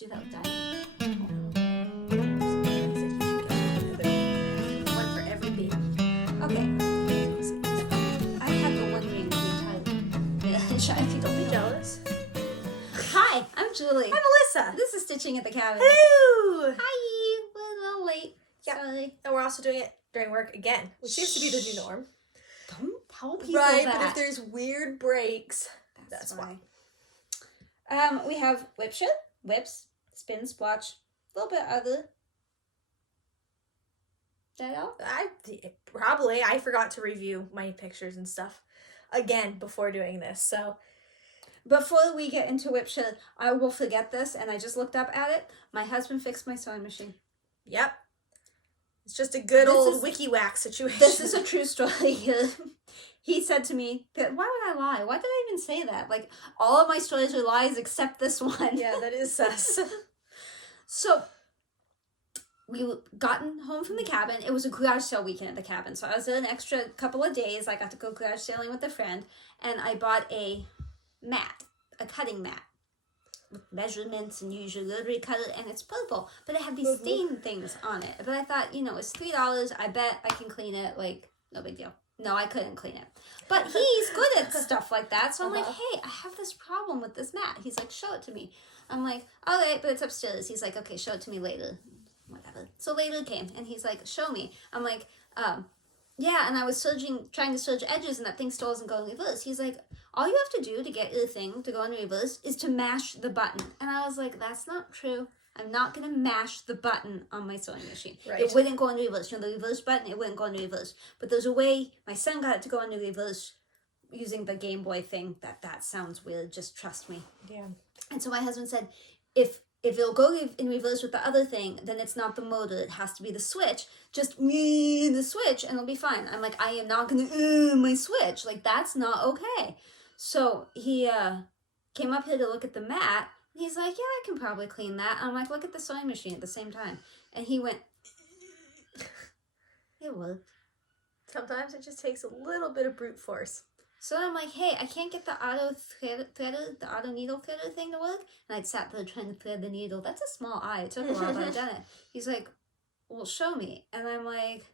do that with Diane. One for every baby. Okay. I have the one ring the entire if you don't be Jealous? Hi, I'm Julie. I'm Alyssa. This is Stitching at the Cabin. Hello! Hi. We're a little late. Yeah. Sorry. And we're also doing it during work again, which seems to be the new norm. Don't tell people Right, that. but if there's weird breaks, that's why. We have WIP SHARE, whips, spin, splotch, a little bit other. That all? I forgot to review my pictures and stuff again before doing this, so. Before we get into WIP SHARE, I will forget this, and I just looked up at it. My husband fixed my sewing machine. Yep. It's just a good old wiki-wax situation. This is a true story. He said to me, why would I lie? Why did I even say that? Like, all of my stories are lies except this one. Yeah, that is sus. So, we gotten home from the cabin. It was a garage sale weekend at the cabin. So, I was there an extra couple of days. I got to go garage sailing with a friend. And I bought a mat, a cutting mat. With measurements and use your rotary cutter, and it's purple, but it had these stain things on it. But I thought, it's $3. I bet I can clean it. Like, no big deal. No, I couldn't clean it. But he's good at stuff like that. So I'm like, hey, I have this problem with this mat. He's like, show it to me. I'm like, all right, but it's upstairs. He's like, okay, show it to me later. Whatever. So later came, and he's like, show me. I'm like, yeah, and I was trying to serge edges, and that thing still doesn't go in reverse. He's like, all you have to do to get your thing to go in reverse is to mash the button. And I was like, that's not true. I'm not going to mash the button on my sewing machine. Right. It wouldn't go in reverse. The reverse button, it wouldn't go in reverse. But there's a way, my son got it to go into reverse using the Game Boy thing. That sounds weird. Just trust me. Yeah. And so my husband said, if it'll go in reverse with the other thing, then it's not the motor. It has to be the switch. Just the switch and it'll be fine. I'm like, I am not going to my switch. Like, that's not okay. So he came up here to look at the mat. And he's like, yeah, I can probably clean that. I'm like, look at the sewing machine at the same time. And he went, it worked. Sometimes it just takes a little bit of brute force. So I'm like, hey, I can't get the auto needle threader thing to work. And I'd sat there trying to thread the needle. That's a small eye. It took a while, but I'd done it. He's like, well, show me. And I'm like,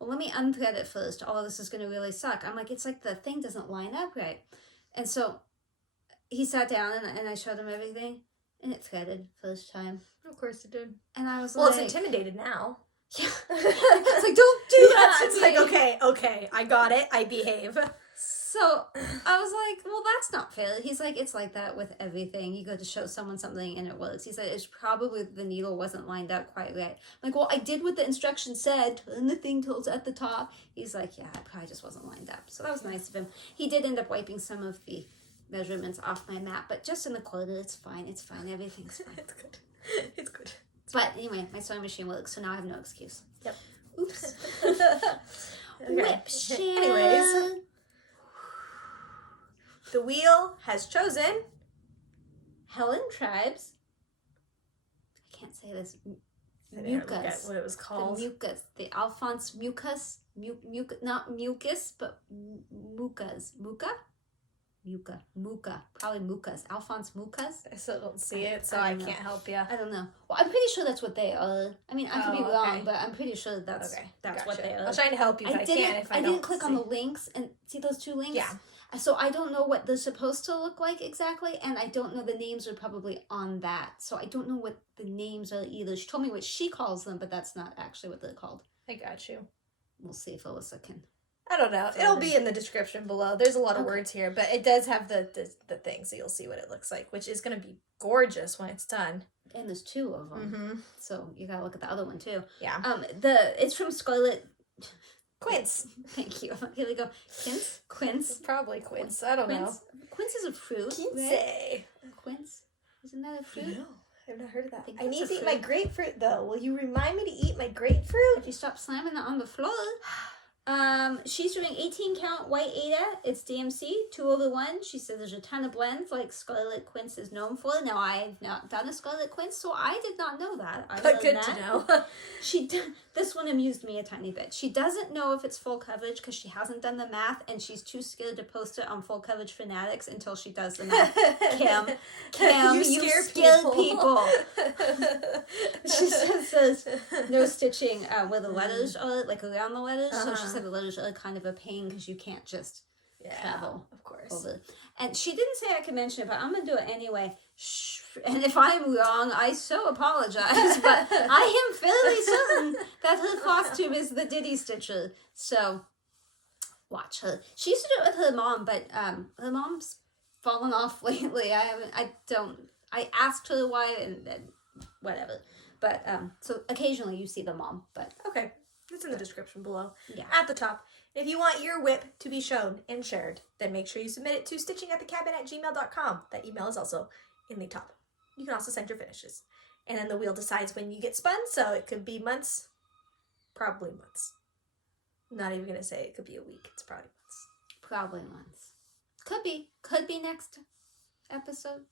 well, let me unthread it first. All of this is going to really suck. I'm like, it's like the thing doesn't line up right. And so he sat down and I showed him everything. And it threaded first time. Of course it did. And I was well, like... it's intimidated now. Yeah. It's like, don't do that to it's me. like, okay, I got it. I behave. So I was like, well, that's not fair. He's like, it's like that with everything. You go to show someone something and it works. He said, it's probably the needle wasn't lined up quite right. I'm like, well, I did what the instructions said. Turn the thing till it's at the top. He's like, yeah, it probably just wasn't lined up. So that was nice of him. He did end up wiping some of the measurements off my mat, but just in the corner, it's fine. It's fine. Everything's fine. It's good. It's good. But anyway, my sewing machine works, so now I have no excuse. Yep. Oops. Okay. WIP SHARE. Anyways, the wheel has chosen Helen Tribes. I can't say this. Mucus. What it was called. The mucus. The Alphonse mucus. Not mucus, but mucas. Muca. Probably mucas. Alphonse mucas. I still don't see it, so I can't help you. I don't know. Well, I'm pretty sure that's what they are. I mean, I could be wrong, but I'm pretty sure that's what they are. I'll try to help you if I can. If I didn't click on the links and see those two links. Yeah. So I don't know what they're supposed to look like exactly, and I don't know the names are probably on that. So I don't know what the names are either. She told me what she calls them, but that's not actually what they're called. I got you. We'll see if Alyssa can. I don't know. It'll be in the description below. There's a lot of words here, but it does have the thing, so you'll see what it looks like, which is going to be gorgeous when it's done. And there's two of them, so you gotta look at the other one too. Yeah. It's from Scarlet Quince. Thank you. Here we go. Quince. Probably Quince. I don't know. Quince is a fruit. Quince. Right? Quince. Isn't that a fruit? No, I've not heard of that. I need to eat my grapefruit though. Will you remind me to eat my grapefruit? If you stop slamming it on the floor. She's doing 18 count White Aida. It's DMC 2/1. She said there's a ton of blends like Scarlet Quince is known for. Now I've not done a Scarlet Quince, so I did not know that. But good to know. This one amused me a tiny bit. She doesn't know if it's full coverage because she hasn't done the math, and she's too scared to post it on Full Coverage Fanatics until she does the math. Kim, you scare people. She says no stitching where the letters are, like around the letters. So she said the letters are kind of a pain because you can't just travel, of course. over. And she didn't say I could mention it, but I'm gonna do it anyway. And if I'm wrong, I so apologize. But I am fairly certain that her FlossTube is the Diddy Stitcher. So watch her. She used to do it with her mom, but her mom's fallen off lately. I asked her why, and then whatever. But so occasionally you see the mom, but okay. It's in the description below. Yeah. At the top. If you want your WIP to be shown and shared, then make sure you submit it to StitchingAtTheCabin@gmail.com. That email is also in the top. You can also send your finishes. And then the wheel decides when you get spun, so it could be months. Probably months. I'm not even going to say it could be a week. It's probably months. Probably months. Could be. Could be next episode.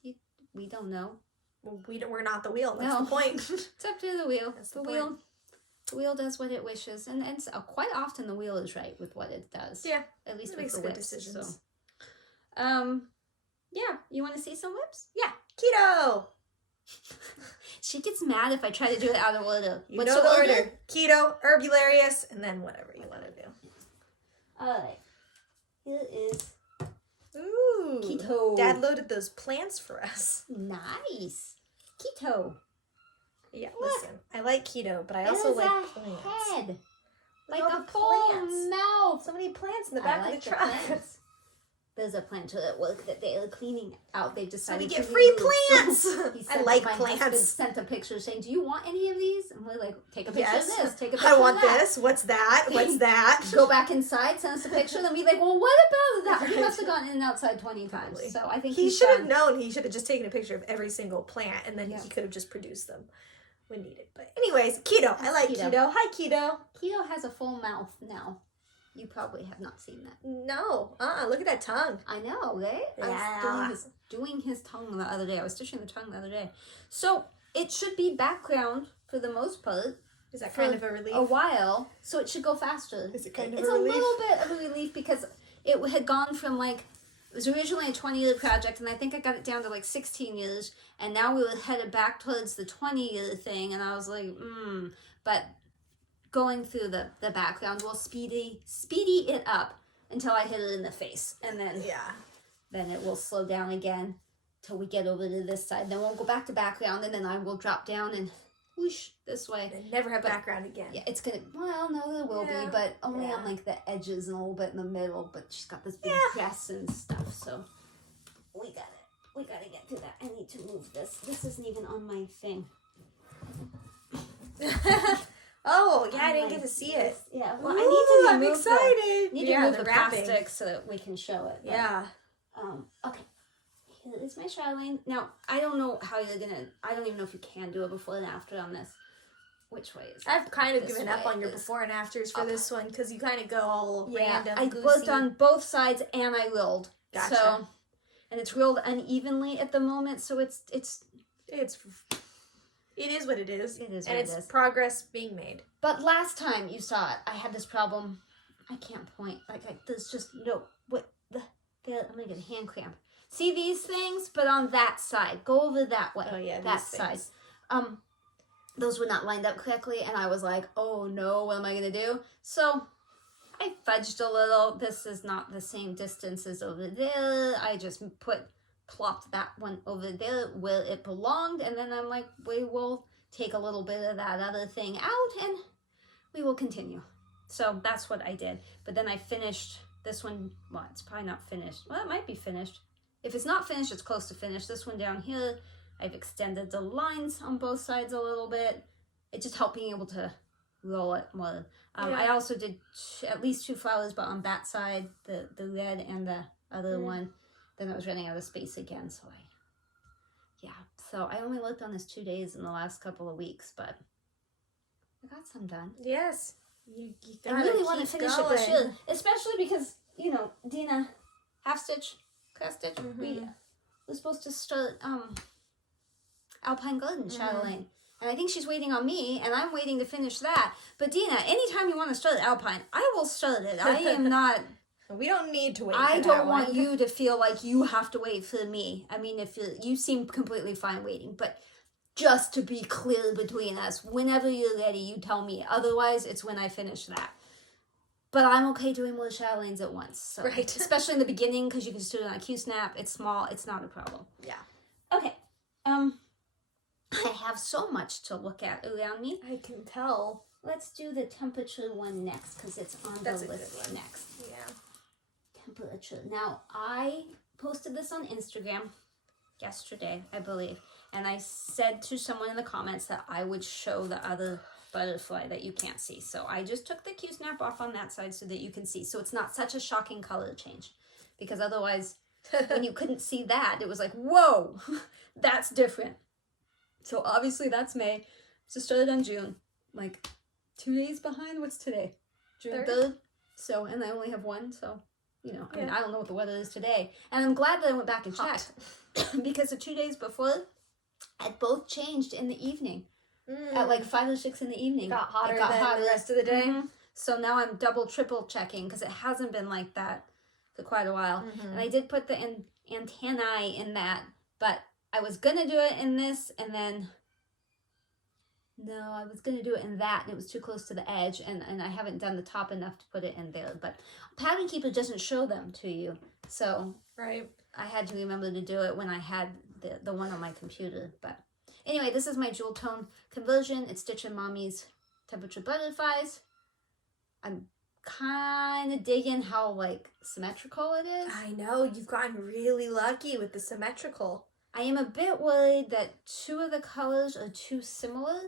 We don't know. Well, we're not the wheel. That's the point. It's up to the wheel. That's the wheel. The wheel does what it wishes, and quite often the wheel is right with what it does. Yeah, at least it with makes the good whips. decisions. So, yeah. You want to see some whips? Yeah, keto. She gets mad if I try to do it out of order. What's the order? Keto, herbularious, and then whatever you want to do. All right. Here is Ooh, keto. Dad loaded those plants for us. Nice. Keto. Yeah, Look. listen. I like keto, but I also like plants. Head. Like Like all a the full plants. mouth. So many plants in the back I like of the truck. plants. There's a planter at work that they are cleaning out. They decided we get to free remove. plants. He I sent- like my husband plants. sent a picture saying, "Do you want any of these?" And we're like, "Take a picture Yes. of this. Take a picture I want of that." this. What's that? What's that? Go back inside, send us a picture, and be like, "Well, what about that?" He must have gone in and outside 20 times. Probably. So I think He he's should have done. known. He should have just taken a picture of every single plant, and then he could have just produced them when needed. But anyways, keto. I like keto. Hi, keto. Keto has a full mouth now. You probably have not seen that. No. Look at that tongue. I know, right? Yeah. I was doing his tongue the other day. I was stitching the tongue the other day. So it should be background for the most part. Is that kind of a relief? A while, so it should go faster. Is it kind of it's a relief? It's a little bit of a relief because it had gone from it was originally a 20-year project, and I think I got it down to 16 years, and now we were headed back towards the 20-year thing, and I was like, but going through the background will speedy it up until I hit it in the face, and then it will slow down again till we get over to this side. Then we'll go back to background, and then I will drop down and whoosh this way. And never have background again. Yeah, it's gonna. Well, no, there will be, but only on the edges and a little bit in the middle. But she's got this big dress and stuff, so we gotta get to that. I need to move this. This isn't even on my thing. Oh, yeah, I didn't get to see it. Yeah, well, Ooh, I need to I'm remove excited. Need to remove the plastic so that we can show it. But, Yeah. Okay. Here is my Chatelaine. Now, I don't know how you're gonna. I don't even know if you can do a before and after on this. Which way is it? I've kind of This given up way on your is before and afters for this one because you kind of go all random. I goosey. worked on both sides and I rilled. Gotcha. So, and it's rilled unevenly at the moment, so it is what it is. It is and what it's it is. progress being made. But last time you saw it, I had this problem. I can't point. There's just no. I'm gonna get a hand cramp. See these things? But on that side. Go over that way. Oh yeah, that side. Those were not lined up correctly, and I was like, oh no, what am I gonna do? So I fudged a little. This is not the same distance as over there. I just plopped that one over there where it belonged, and then I'm like, we will take a little bit of that other thing out, and we will continue. So that's what I did. But then I finished this one. Well, it's probably not finished. Well, it might be finished. If it's not finished, it's close to finished. This one down here, I've extended the lines on both sides a little bit. It just helped being able to roll it more. I also did at least 2 flowers, but on that side, the red and the other one, then I was running out of space again. So I only worked on this 2 days in the last couple of weeks, but I got some done. Yes. You I gotta really want to keep finish going. it for sure, especially because, you know, Dina, half stitch, cross stitch, we're supposed to start Alpine Garden Chatelaine. And I think she's waiting on me, and I'm waiting to finish that. But Dina, anytime you want to start Alpine, I will start it. I am not... We don't need to wait I for don't that want one. you to feel like you have to wait for me. I mean, if you seem completely fine waiting, but just to be clear between us, whenever you're ready, you tell me. Otherwise, it's when I finish that. But I'm okay doing more Chatelaines at once. So. Right. Especially in the beginning, because you can just do it on a Q-snap. It's small. It's not a problem. Yeah. Okay. I have so much to look at around me. I can tell. Let's do the temperature one next, because it's on That's the a list good one. next. Yeah. Temperature. Now, I posted this on Instagram yesterday, I believe, and I said to someone in the comments that I would show the other butterfly that you can't see. So I just took the Q-snap off on that side so that you can see. So it's not such a shocking color change, because otherwise, when you couldn't see that, it was like, whoa, that's different. So obviously that's May. So started on June, like 2 days behind. What's today? June 3rd. So, and I only have one, so, you know, I mean, I don't know what the weather is today. And I'm glad that I went back and checked, because the 2 days before, it both changed in the evening. At like 5 or 6 in the evening. Got hotter than the rest of the day. So now I'm double, triple checking, because it hasn't been like that for quite a while. And I did put the antennae in that, but I was going to do it in this, and then, no, I was going to do it in that, and it was too close to the edge, and I haven't done the top enough to put it in there. But Pattern Keeper doesn't show them to you, so Right. I had to remember to do it when I had the one on my computer. But anyway, this is my jewel tone conversion. It's Stitch and Mommy's Temperature Butterflies. I'm kind of digging how, like, symmetrical it is. I know, you've gotten really lucky with the symmetrical. I am a bit worried that 2 of the colors are too similar,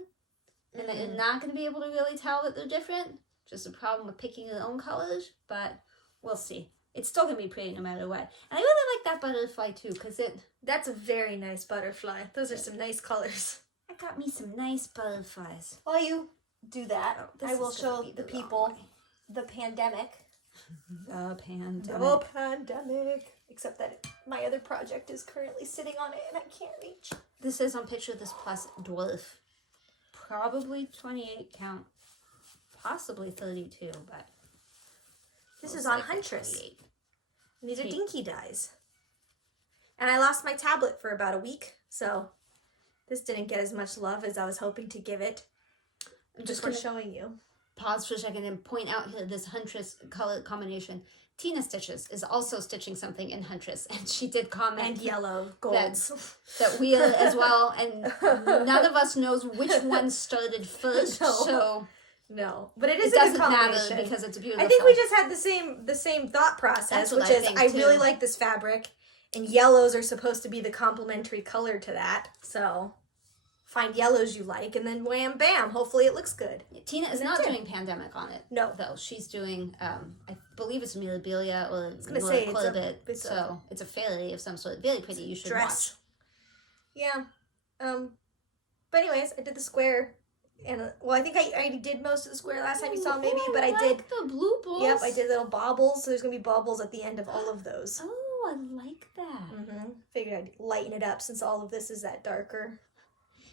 and that you're not going to be able to really tell that they're different. Just a problem with picking your own colors, but we'll see. It's still going to be pretty no matter what. And I really like that butterfly too, because That's a very nice butterfly. Those are some nice colors. I got me some nice butterflies. While you do that, This I will is gonna show be the wrong people way. the pandemic. The pandemic. The pandemic. Except that my other project is currently sitting on it and I can't reach. This is on Picture This Plus Dwarf. Probably 28 count. Possibly 32, but... This we'll is on say Huntress. 28. And these are Hey. dinky dies. And I lost my tablet for about a week, so this didn't get as much love as I was hoping to give it. I'm Just just for going to showing you. pause for a second and point out here this Huntress color combination. Tina Stitches is also stitching something in Huntress, and she did comment And yellow golds. that we are as well, and none of us knows which one started first, No. so No, but it it is a good doesn't matter combination. because it's beautiful. I think we just had the same thought process, That's what which I is think, I too. really like this fabric, and yellows are supposed to be the complementary color to that. So find yellows you like, and then wham bam, hopefully it looks good. Tina is And not that's it. doing Pandemic on it. No. Though. She's doing, I believe it's Mirabilia or gonna say, it's a- Corbett. it's a- So it's a fairy of some sort. Very pretty. You should Dress. watch. Yeah. But anyways, I did the square, and well, I think I already did most of the square last time you saw maybe, but I did. the blue balls. Yep, I did little baubles. So there's gonna be baubles at the end of all of those. Oh, I like that. Figured I'd lighten it up since all of this is that darker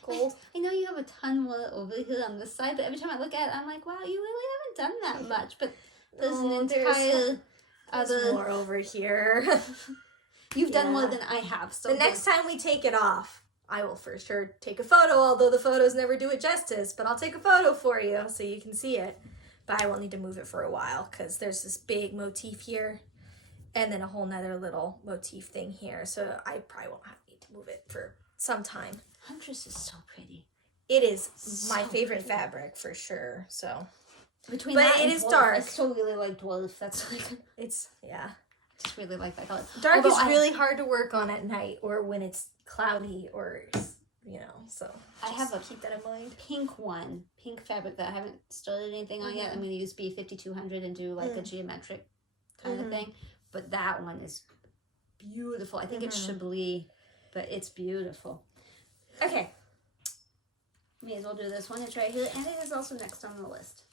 gold. I know you have a ton more over here on this side, but every time I look at it, I'm like, wow, you really haven't done that much. But there's an Oh, entire There's other... more over here. You've done more Yeah. than I have. So The next time we take it off, I will for sure take a photo, although the photos never do it justice, but I'll take a photo for you so you can see it. But I will need to move it for a while because there's this big motif here and then a whole nother little motif thing here. So I probably won't need to move it for some time. Huntress is so pretty. It is my So favorite pretty. fabric for sure. So Between But that it and is dwarf, dark. I still really like dwarf. That's like, I it's, yeah. just really like that color. Dark Although is really hard to work on at night or when it's cloudy or, you know, so I have a keep that in mind. pink fabric that I haven't started anything on yet. I'm going to use B5200 and do like a geometric kind of thing. But that one is beautiful. I think it's Chablis, but it's beautiful. Okay. May as well do this one. It's right here, and it is also next on the list.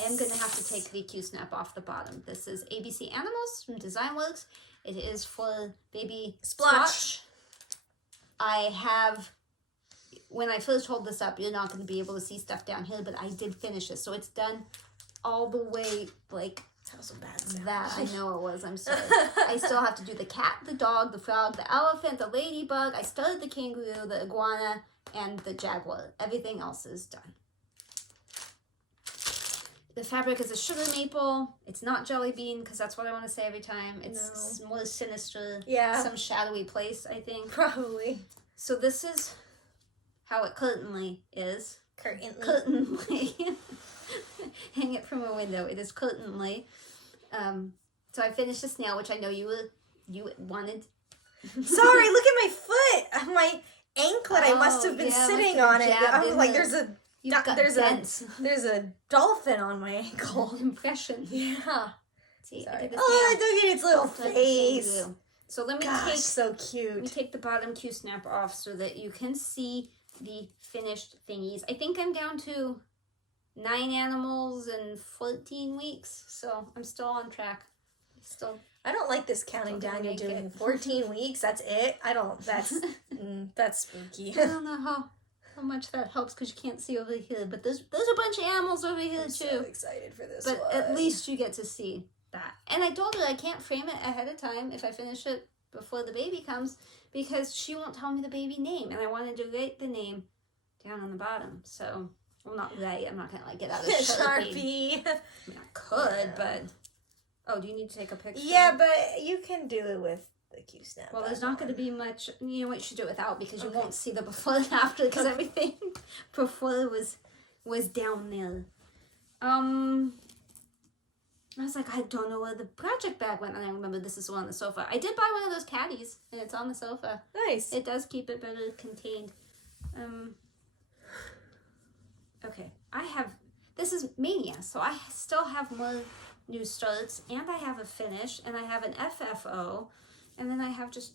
I am going to have to take the Q-snap off the bottom. This is ABC Animals from Designworks. It is for baby Splotch. I have, when I first hold this up, you're not going to be able to see stuff down here, but I did finish this. So it's done all the way, like, that was so bad. that. I know it was. I'm sorry. I still have to do the cat, the dog, the frog, the elephant, the ladybug. I started the kangaroo, the iguana, and the jaguar. Everything else is done. The fabric is a sugar maple. It's not jelly bean, because that's what I want to say every time. It's more sinister. Yeah. Some shadowy place, I think. Probably. So this is how it curtainly is. Curtainly. Hang it from a window. It is curtainly. So I finished the snail, which I know you wanted. Sorry, look at my foot. My anklet. I must have been sitting on it. I was like, there's a dolphin on my ankle. Impression. Yeah. See, sorry. I look at its little That's face. So let me so cute. Let me take the bottom Q-snap off so that you can see the finished thingies. I think I'm down to 9 animals and 14 weeks, so I'm still on track. I don't like this counting down you're doing. 14 weeks, that's it? That's spooky. I don't know how much that helps because you can't see over here, but there's a bunch of animals over here too. I'm so excited for this but one. At least you get to see that. And I told her I can't frame it ahead of time if I finish it before the baby comes because she won't tell me the baby name, and I wanted to write the name down on the bottom. So, well, not write. I'm not gonna like get out of Sharpie. I mean, I could, but oh, do you need to take a picture? Yeah, but you can do it with the Q-snap. Well, there's not going to be much. You know what? You should do it without because you won't see the before and after because everything before was down there. I was like, I don't know where the project bag went, and I remember this is the one on the sofa. I did buy one of those caddies, and it's on the sofa. Nice. It does keep it better contained. Okay, this is Mania, so I still have more new starts, and I have a finish, and I have an FFO, and then I have just,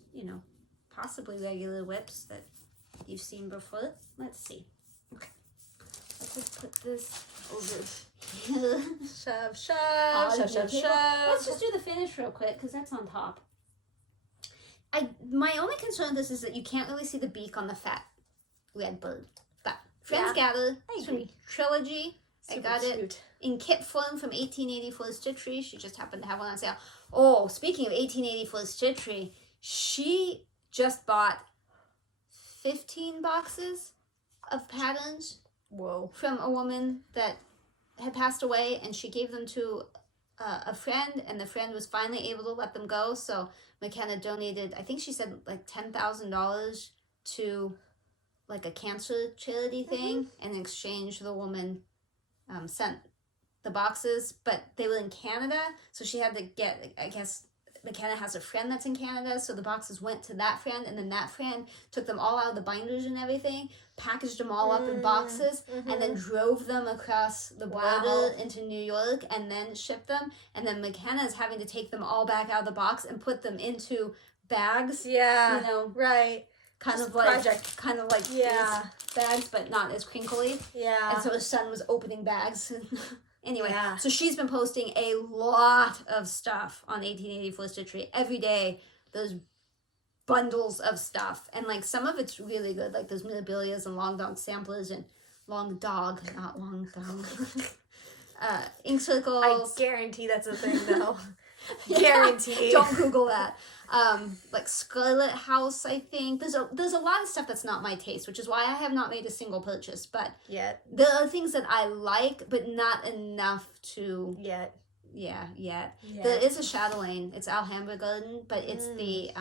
possibly regular whips that you've seen before. Let's see. Okay. Let's just put this over here. Shove. Let's just do the finish real quick, because that's on top. My only concern with this is that you can't really see the beak on the fat red bird. But Friends Gather, I agree. Trilogy. Super I got cute. it in kit form from 1884 Stitchery. She just happened to have one on sale. Oh, speaking of 1884 Stitchery, she just bought 15 boxes of patterns. Whoa. From a woman that had passed away, and she gave them to a friend, and the friend was finally able to let them go. So McKenna donated, I think she said like $10,000 to like a cancer charity thing. And in exchange, the woman sent the boxes, but they were in Canada, so she had to get, I guess McKenna has a friend that's in Canada, so the boxes went to that friend, and then that friend took them all out of the binders and everything, packaged them all up in boxes, and then drove them across the border into New York, and then shipped them, and then McKenna's having to take them all back out of the box and put them into bags. Yeah. Right. Kind Just of like these bags, but not as crinkly. Yeah. And so her son was opening bags. Anyway, so she's been posting a lot of stuff on 1884 Stitchery every day. There's bundles of stuff, and like some of it's really good. Like there's Mirabilias and long dog samplers and long dog, not long dog. Ink circles. I guarantee that's a thing, though. Guarantee. Don't Google that. Like Scarlet House, I think. There's a lot of stuff that's not my taste, which is why I have not made a single purchase. But there are things that I like, but not enough to yet. There is a Chatelaine. It's Alhambra Garden, but it's the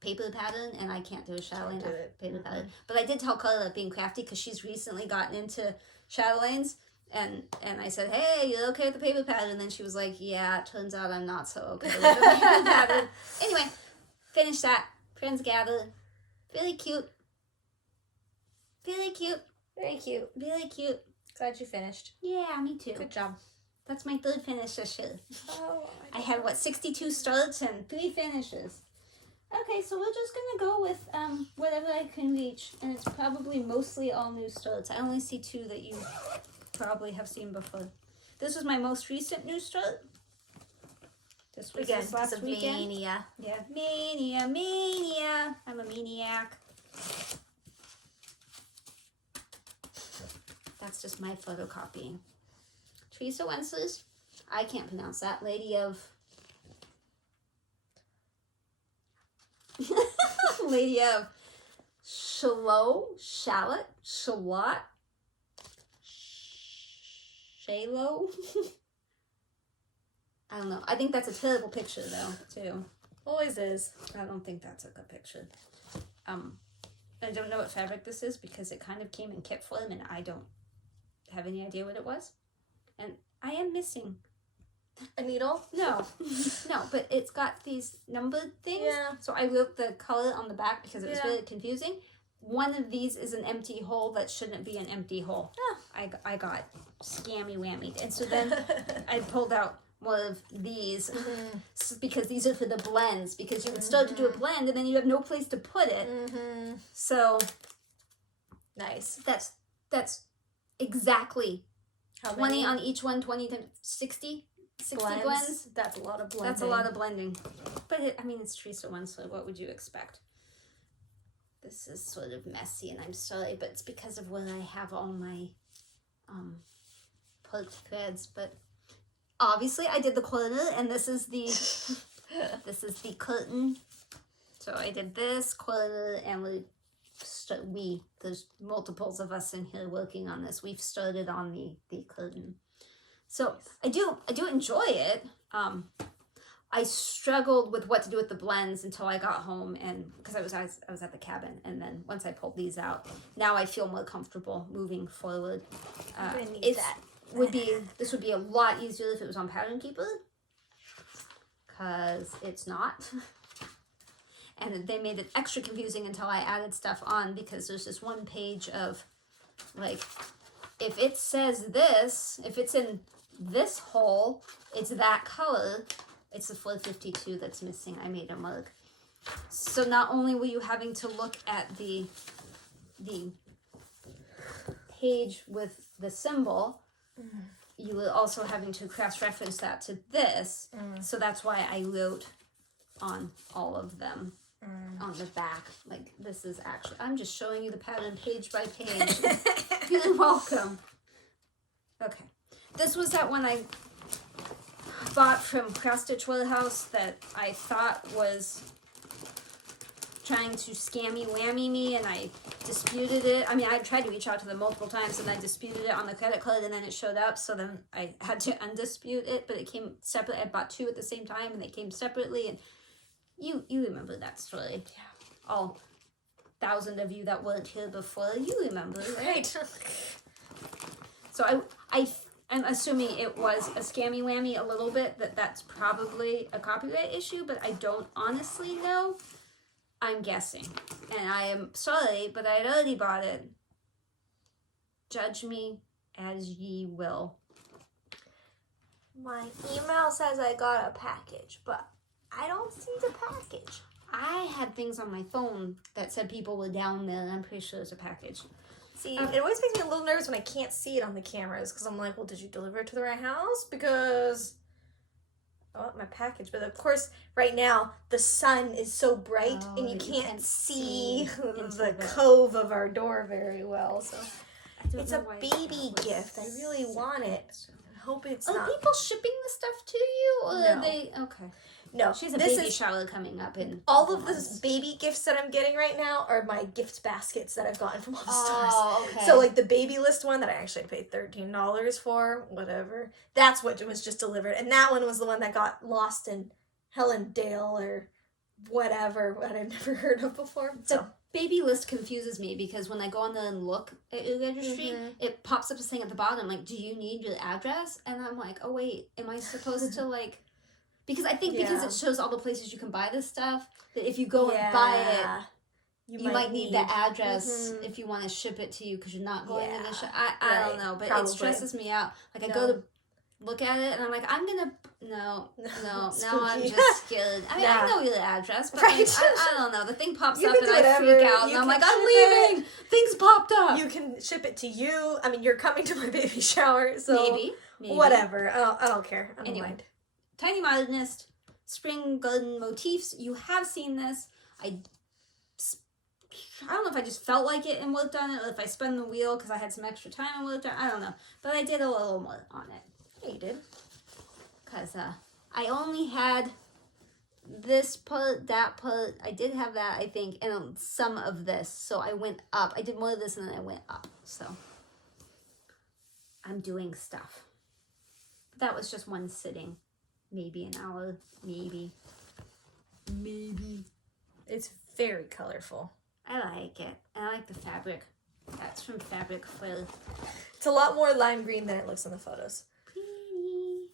paper pattern, and I can't do a Chatelaine paper pattern. But I did tell Carla being crafty because she's recently gotten into Chatelaines. And I said, hey, you okay with the paper pattern? And then she was like, yeah, it turns out I'm not so okay with the paper pattern. Anyway, finished that. Friends Gather. Really cute. Really cute. Very cute. Really cute. Glad you finished. Yeah, me too. Good job. That's my third finish this year. Oh, I had, 62 starts and 3 finishes. Okay, so we're just going to go with whatever I can reach. And it's probably mostly all new starts. I only see 2 that you probably have seen before. This was my most recent new start. This was Again, this last weekend. Mania. Yeah, mania. I'm a maniac. That's just my photocopying. Teresa Wensley's. I can't pronounce that. Lady of Shallot. I don't know. I think that's a terrible picture though, too. Always is. I don't think that's a good picture. I don't know what fabric this is because it kind of came in kit form and I don't have any idea what it was. And I am missing a needle. No, but it's got these numbered things. Yeah. So I wrote the color on the back because it was really confusing. One of these is an empty hole that shouldn't be an empty hole. Yeah. I got scammy whammied. And so then I pulled out one of these because these are for the blends, because you would start to do a blend and then you have no place to put it. So nice. That's exactly how 20 on each one, 20 to 60 blends. That's a lot of blending. That's a lot of blending. But it's Teresa Wensley. What would you expect? This is sort of messy and I'm sorry, but it's because of where I have all my plug threads. But obviously I did the corner and this is the curtain. So I did this corner and there's multiples of us in here working on this. We've started on the curtain. So I do enjoy it. I struggled with what to do with the blends until I got home, and because I was at the cabin, and then once I pulled these out, now I feel more comfortable moving forward. This would be a lot easier if it was on Pattern Keeper, because it's not. And they made it extra confusing until I added stuff on, because there's this one page of, like, if it says this, if it's in this hole, it's that color. It's the 452 that's missing. I made a mark. So not only were you having to look at the page with the symbol, you were also having to cross-reference that to this. So that's why I wrote on all of them. On the back, like, this is actually, I'm just showing you the pattern page by page. You're welcome. Okay, this was that one I bought from Cross Stitch Warehouse that I thought was trying to scammy whammy me, and I disputed it. I tried to reach out to them multiple times and I disputed it on the credit card, and then it showed up, so then I had to undispute it, but it came separate. I bought two at the same time and they came separately, and you remember that story. Yeah. All 1,000 of you that weren't here before, you remember, right? So I'm assuming it was a scammy whammy a little bit, that's probably a copyright issue, but I don't honestly know. I'm guessing. And I am sorry, but I had already bought it. Judge me as ye will. My email says I got a package, but I don't see the package. I had things on my phone that said people were down there, and I'm pretty sure it's a package. See, it always makes me a little nervous when I can't see it on the cameras, because I'm like, well, did you deliver it to the right house? Because I want my package. But of course, right now, the sun is so bright, and you can't see the cove of our door very well. So it's a baby gift. I really want it. I hope it's not. Are people shipping the stuff to you? Or No. Are they... Okay. No, she has a baby shower coming up in all of the baby gifts that I'm getting right now are my gift baskets that I've gotten from all the stores. Okay. So like the baby list one that I actually paid $13 for, whatever. That's what was just delivered, and that one was the one that got lost in Hellendale or whatever that I've never heard of before. The baby list confuses me because when I go on there and look at your registry, it pops up a thing at the bottom like, "Do you need your address?" And I'm like, "Oh wait, am I supposed to like?" Because I think because it shows all the places you can buy this stuff, that if you go and buy it, you might need the address if you want to ship it to you, because you're not going to the shop. I don't know, but it stresses me out. Like I go to look at it and I'm like, I'm gonna no, now I'm Spooky. just scared. I mean, I Yeah. know your address, but Right. like, I don't know. The thing pops You up can and do I whatever. freak out and You I'm can like, I'm ship it. leaving. Things popped up. You can ship it to you. I mean, you're coming to my baby shower, so Maybe. whatever. I don't care. I don't Anyway. mind. Tiny Modernist, spring garden motifs. You have seen this. I don't know if I just felt like it and worked on it, or if I spun the wheel because I had some extra time and worked on it. I don't know. But I did a little more on it. Yeah, you did. Because I only had this part, that part. I did have that, I think, and some of this. So I went up. I did more of this and then I went up. So I'm doing stuff. But that was just one sitting. Maybe an hour. Maybe. It's very colorful. I like it. I like the fabric. That's from Fabric Frill. It's a lot more lime green than it looks in the photos. Pretty.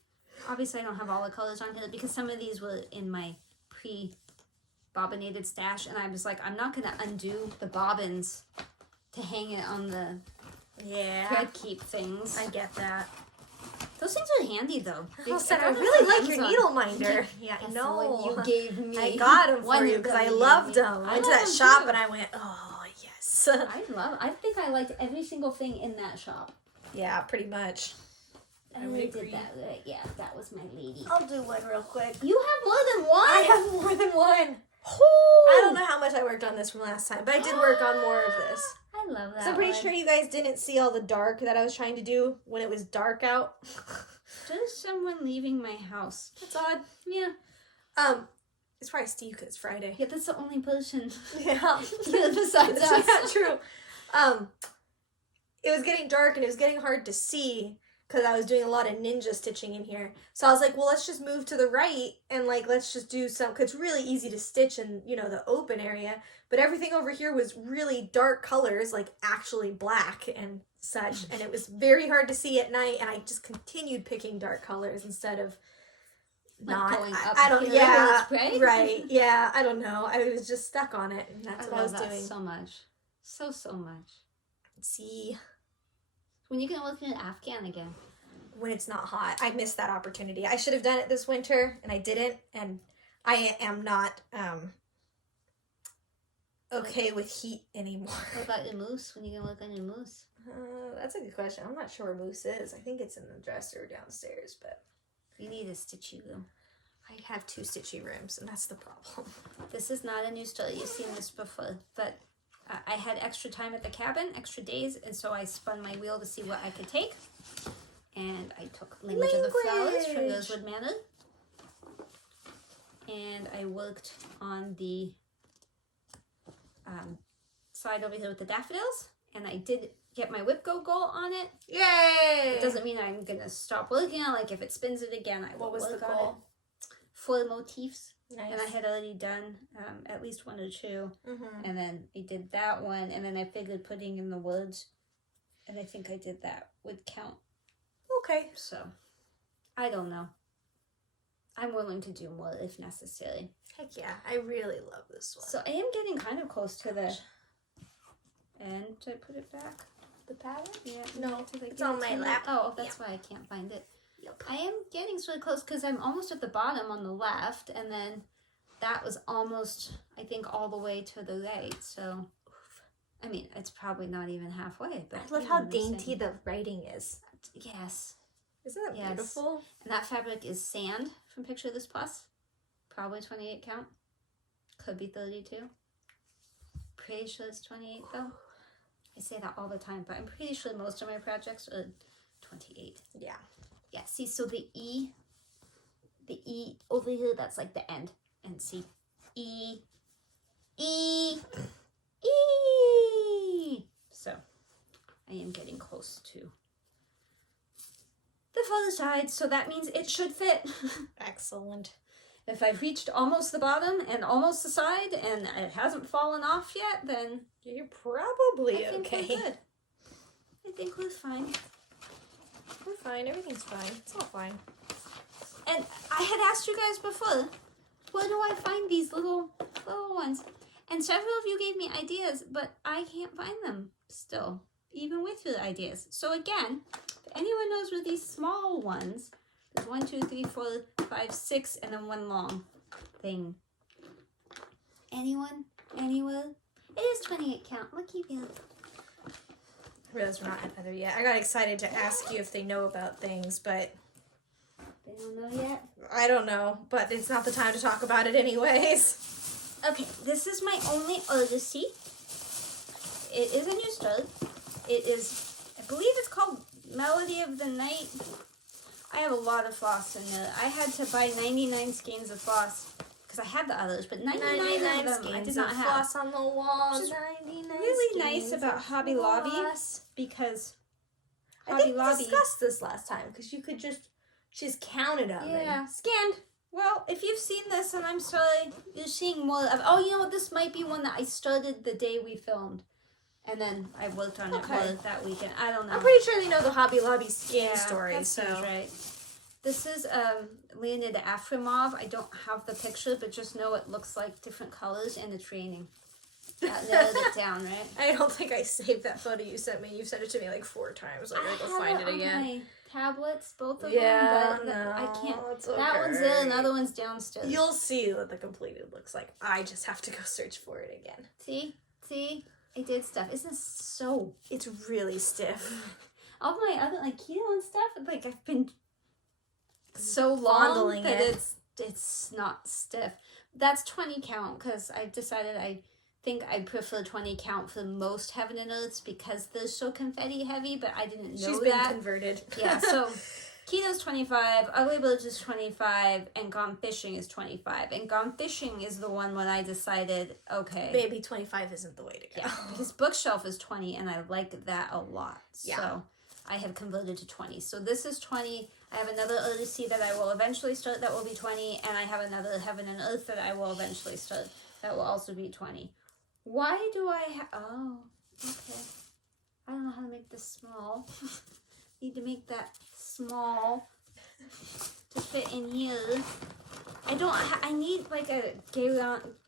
Obviously, I don't have all the colors on here because some of these were in my pre-bobbinated stash, and I was like, I'm not going to undo the bobbins to hang it on the thread keep things. I get that. Those things are handy, though. I really like your needle minder. Yeah, I That's know. the one you gave me. I got them One for you of because them I you loved gave me. them. I I went to that love them shop too. and I went, oh, yes. I think I liked every single thing in that shop. Yeah, pretty much. I really did that. Right? Yeah, that was my lady. I'll do one real quick. You have more than one? I have more than one. I don't know how much I worked on this from last time, but I did work on more of this. I love that. So I'm pretty sure you guys didn't see all the dark that I was trying to do when it was dark out. There's someone leaving my house. That's odd. Yeah. It's probably Steve because it's Friday. Yeah, that's the only person. Yeah. Besides us. Yeah, true. It was getting dark and it was getting hard to see because I was doing a lot of ninja stitching in here. So I was like, well, let's just move to the right and like, let's just do some, because it's really easy to stitch in, you know, the open area. But everything over here was really dark colors, like actually black and such. And it was very hard to see at night. And I just continued picking dark colors instead of not going up I don't, here yeah, where it's bright? right. Yeah, I don't know. I was just stuck on it. And that's what I was love that doing. so much. So much. See, When you gonna look at Afghan again? when it's not hot. I missed that opportunity. I should have done it this winter and I didn't, and I am not okay with heat anymore. What about your moose? When you gonna look on your moose? That's a good question. I'm not sure where Moose is. I think it's in the dresser downstairs, but You need a stitchy room. I have 2 stitchy rooms and that's the problem. This is not a new story. You've seen this before, but I had extra time at the cabin, extra days, and so I spun my wheel to see what I could take. And I took Language of the Flowers from Rosewood Manor. And I worked on the side over here with the daffodils. And I did get my whip goal on it. Yay! It doesn't mean I'm going to stop working on it. Like, if it spins it again, I will What was the work on goal? it. 4 motifs. Nice. And I had already done at least 1 or 2. Mm-hmm. And then I did that one. And then I figured putting in the words. And I think I did that would count. Okay. So, I don't know. I'm willing to do more if necessary. Heck yeah. I really love this one. So, I am getting kind of close to the end. Did I put it back? The pattern? Yeah. No, Did I it's give on it my to you? lap. Oh, that's why I can't find it. Yep. I am getting so close because I'm almost at the bottom on the left. And then that was almost, I think, all the way to the right. So, I mean, it's probably not even halfway. But I love you how know what I'm dainty saying. the writing is. Yes. Isn't that Yes. beautiful? And that fabric is sand from Picture This Plus. Probably 28 count. Could be 32. Pretty sure it's 28 though. I say that all the time, but I'm pretty sure most of my projects are 28. Yeah. Yeah, see, so the E over here, that's like the end. And see, E. So, I am getting close to the further side, so that means it should fit. Excellent. If I've reached almost the bottom and almost the side and it hasn't fallen off yet, then You're probably I think okay. we're good. I think we're fine. We're fine. Everything's fine. It's all fine. And I had asked you guys before, where do I find these little ones? And several of you gave me ideas, but I can't find them still. even with your ideas. So again, if anyone knows where these small ones, there's 1, 2, 3, 4, 5, 6, and then one long thing. Anyone? Anywhere? It is 28 count. Looky you. I realize we're not at other yet. I got excited to ask you if they know about things, but They don't know yet? I don't know. But it's not the time to talk about it anyways. Okay, this is my only Odyssey. It is a new start. It is, I believe it's called Melody of the Night. I have a lot of floss in there. I had to buy 99 skeins of floss because I had the others, but 99 of them I did not have. Floss on the wall. Which is 99 really nice skeins about of Hobby Lobby floss. because I Hobby think we Lobby. discussed this last time because you could just count them. Yeah, scanned. Well, if you've seen this, and I'm sorry, you're seeing more of. Oh, you know what? This might be one that I started the day we filmed, and then I worked on it more that weekend. I don't know. I'm pretty sure they know the Hobby Lobby skin story. That seems right. This is Leonid Afrimov. I don't have the picture, but just know it looks like different colors, and it's raining. That narrowed it down, right? I don't think I saved that photo you sent me. You've sent it to me like 4 times. I gotta go find it again. My tablets, both of Yeah, them, but no, I can't. it's That one's there, and the other one's downstairs. You'll see what the completed looks like. I just have to go search for it again. See, I did stuff. Isn't this so? It's really stiff. All my other like keto and stuff, like I've been so Fondling long that it. it's not stiff. That's 20 count because I decided I think I prefer 20 count for most Heaven and Earths because they're so confetti heavy, but I didn't know She's been that. converted. Yeah, so Keto's 25, Ugly Birds is 25, and Gone Fishing is 25. And Gone Fishing is the one when I decided, okay. Maybe 25 isn't the way to go. Yeah, because Bookshelf is 20, and I like that a lot. Yeah. So I have converted to 20. So this is 20. I have another Odyssey that I will eventually start that will be 20, and I have another Heaven and Earth that I will eventually start that will also be 20. Why do I have... Oh, okay. I don't know how to make this small. Need to make that small to fit in here. I need like a Galan